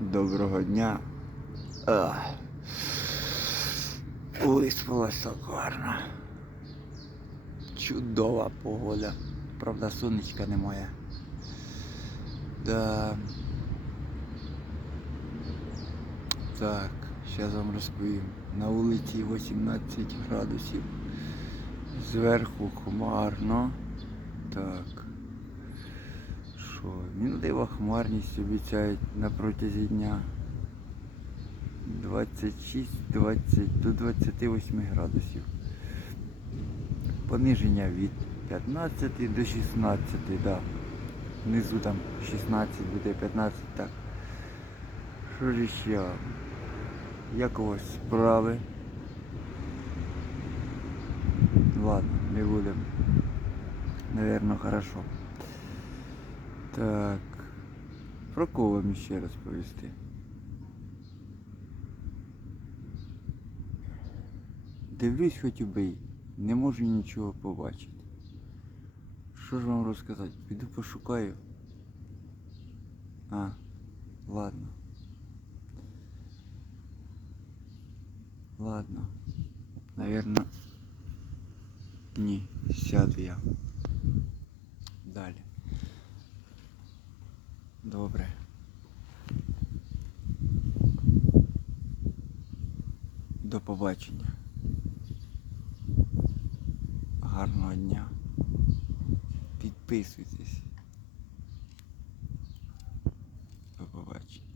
Доброго дня. Виспалась так гарно. Чудова погода. Правда, сонечка немає. Да. Так, зараз вам розповім. На вулиці 18 градусів. Зверху хмарно. Так. Що? Мінлива хмарність обіцяють на протязі дня. 26 20 до 28 градусів. Пониження від 15 до 16, да. Внизу там 16 буде 15, так. Що ж ще? Як у вас справи? Ладно, не будемо. Наверно, хорошо. Так. Про кого вам ще розповісти? Дивлюсь хоч убий, не можу нічого побачити. Що ж вам розказати? Піду пошукаю. А, ладно. Ладно. Наверно. Ні, сяду я. Далі. Добре. До побачення. Гарного дня. Підписуйтесь.